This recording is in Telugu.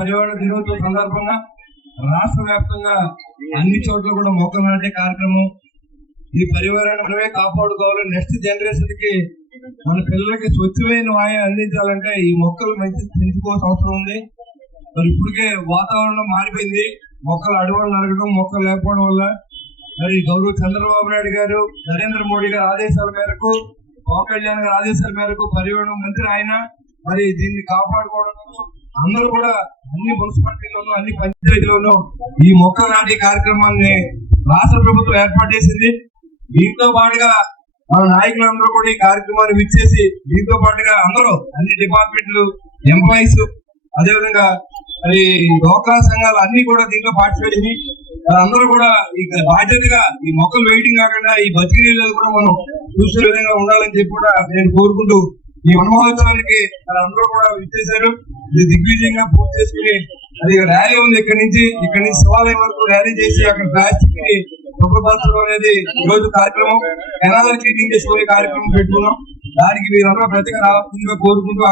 పర్యావరణ దినోత్సవం సందర్భంగా రాష్ట్ర వ్యాప్తంగా అన్ని చోట్ల కూడా మొక్కలు నాటే కార్యక్రమం. ఈ పర్యావరణమే కాపాడుకోవాలి. నెక్స్ట్ జనరేషన్ కి మన పిల్లలకి స్వచ్ఛమైన వాయు అందించాలంటే ఈ మొక్కలు మంచి పెంచుకోవాల్సిన అవసరం ఉంది. మరి ఇప్పటికే వాతావరణం మారిపోయింది. మొక్కలు అడవులు నరగడం, మొక్కలు లేకపోవడం వల్ల మరి గౌరవ చంద్రబాబు నాయుడు గారు, నరేంద్ర మోడీ గారి ఆదేశాల మేరకు, పవన్ కళ్యాణ్ గారి ఆదేశాల మేరకు పర్యావరణ మంత్రి ఆయన మరి దీన్ని కాపాడుకోవడం అందరూ కూడా అన్ని మున్సిపాలిటీలోనూ అన్ని పంచాయతీలోనూ ఈ మొక్కల నాటి కార్యక్రమాన్ని రాష్ట్ర ప్రభుత్వం ఏర్పాటు చేసింది. దీంతో పాటుగా మన నాయకులందరూ కూడా ఈ కార్యక్రమాన్ని విచ్చేసి దీంతో పాటుగా అందరూ అన్ని డిపార్ట్మెంట్లు ఎంప్లాయీస్ అదేవిధంగా మరి డోక్రా సంఘాలు అన్ని కూడా దీంట్లో పార్టిసిపేట్ చేసి అందరూ కూడా ఈ బాధ్యతగా ఈ మొక్కలు వేయడం కాకుండా ఈ బతికినీళ్ళు కూడా మనం చూసే విధంగా ఉండాలని చెప్పి కూడా నేను కోరుకుంటూ ఈ వనమహోత్సవానికి అందరూ కూడా విచ్చేశారు. ఇది దిగ్విజయంగా పూర్తి చేసుకుని అది ర్యాలీ ఉంది. ఇక్కడి నుంచి శివాలయం వరకు ర్యాలీ చేసి అక్కడ ప్లాస్టిక్ ని శుభ్రపరచడం అనేది ఈ రోజు కార్యక్రమం. కెనాల్ క్లీనింగ్ చేసుకునే కార్యక్రమం పెట్టుకున్నాం. దానికి మీరందరూ ప్రత్యేక రావాల్సిందిగా కోరుకుంటూ